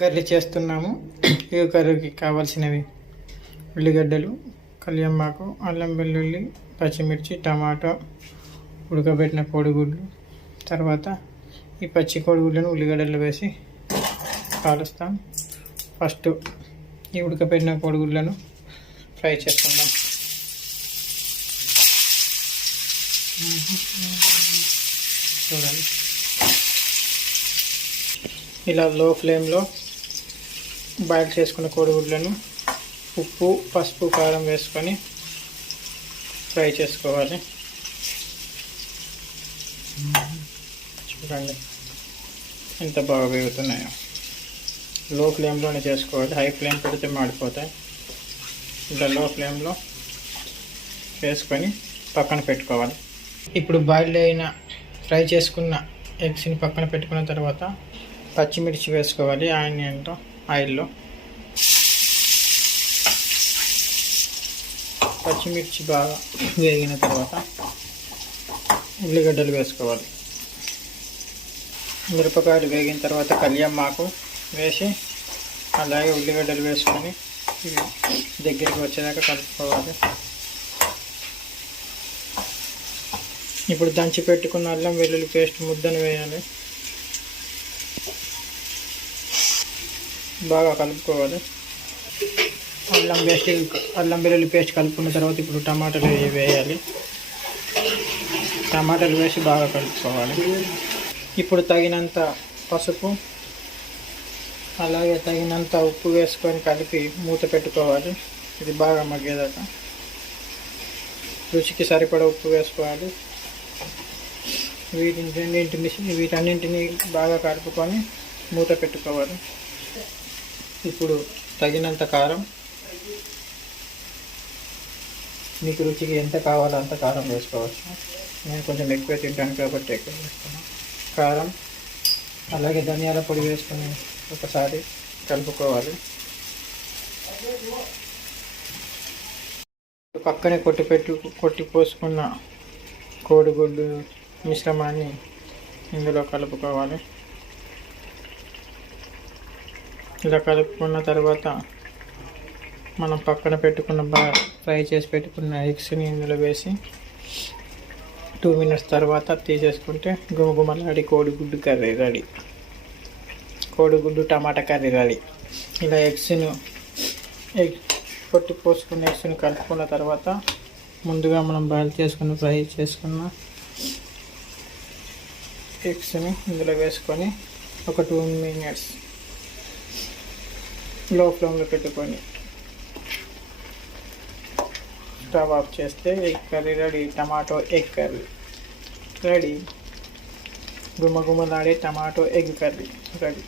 Curry చేస్తున్నాము. ఈ కర్రీకి కావాల్సినవి ఉల్లిగడ్డలు కళ్యామాకు అల్లం వెల్లుల్లి పచ్చిమిర్చి టమాటో ఉడకబెట్టిన కోడిగుడ్లు. తర్వాత ఈ పచ్చి కోడిగుడ్లను ఉల్లిగడ్డలు వేసి కాలుస్తాం. ఫస్ట్ ఈ ఉడకబెట్టిన కోడిగుడ్లను ఫ్రై చేసుకుందాం. చూడండి. ఇలా లో ఫ్లేమ్లో బాయిల్ చేసుకున్న కోడిగుడ్లను ఉప్పు పసుపు కారం వేసుకొని ఫ్రై చేసుకోవాలి. చూడండి ఎంత బాగా వేగుతున్నాయో. లో ఫ్లేమ్లోనే చేసుకోవాలి. హై ఫ్లేమ్ పెడితే మాడిపోతాయి. ఇట్లా లో ఫ్లేమ్లో వేసుకొని పక్కన పెట్టుకోవాలి. ఇప్పుడు బాయిల్డ్ అయిన ఫ్రై చేసుకున్న ఎగ్స్ని పక్కన పెట్టుకున్న తర్వాత పచ్చిమిర్చి వేసుకోవాలి. ఆనియన్తో. ఆయిల్లో. పచ్చిమిర్చి బాగా వేగిన తర్వాత ఉల్లిగడ్డలు వేసుకోవాలి. మిరపకాయలు వేగిన తర్వాత కళ్యామాకు వేసి అలాగే ఉల్లిగడ్డలు వేసుకొని దగ్గరికి వచ్చేదాకా కలుపుకోవాలి. ఇప్పుడు దంచి పెట్టుకున్న అల్లం వెల్లుల్లి పేస్ట్ ముద్దను వేయాలి. బాగా కలుపుకోవాలి. అల్లం పేస్ట్ అల్లం వెల్లుల్లి పేస్ట్ కలుపుకున్న తర్వాత ఇప్పుడు టమాటాలు వేయాలి. టమాటాలు వేసి బాగా కలుపుకోవాలి. ఇప్పుడు తగినంత పసుపు అలాగే తగినంత ఉప్పు వేసుకొని కలిపి మూత పెట్టుకోవాలి. ఇది బాగా మగ్గేదాకా. రుచికి సరిపడా ఉప్పు వేసుకోవాలి. వీటిని రెండింటిని వీటన్నింటినీ బాగా కలుపుకొని మూత పెట్టుకోవాలి. ఇప్పుడు తగినంత కారం. మీకు రుచికి ఎంత కావాలో అంత కారం వేసుకోవచ్చు. నేను కొంచెం ఎక్కువ తింటాను కాబట్టి ఎక్కువ వేస్తాను కారం అలాగే ధనియాల పొడి వేసుకొని ఒకసారి కలుపుకోవాలి. పక్కనే కొట్టి పెట్టు కొట్టి పోసుకున్న కోడిగుడ్డు మిశ్రమాన్ని ఇందులో కలుపుకోవాలి. ఇలా కలుపుకున్న తర్వాత మనం పక్కన పెట్టుకున్న బాగా ఫ్రై చేసి పెట్టుకున్న ఎగ్స్ని ఇందులో వేసి టూ మినిట్స్ తర్వాత తీసేసుకుంటే గుమగుమలాడి కోడిగుడ్డు కర్రీ రెడీ. కోడిగుడ్డు టమాటా కర్రీ రెడీ. ఇలా ఎగ్స్ను ఎగ్ కొట్టి పోసుకున్న ఎగ్స్ని కలుపుకున్న తర్వాత ముందుగా మనం బాయిల్ చేసుకుని ఫ్రై చేసుకున్న ఎగ్స్ని ఇందులో వేసుకొని ఒక టూ మినిట్స్ లో ఫ్లేమ్లో పెట్టుకొని స్టవ్ ఆఫ్ చేస్తే egg curry ready tomato egg curry ready. గుమ్మగుమ్మలాడే tomato egg curry ready.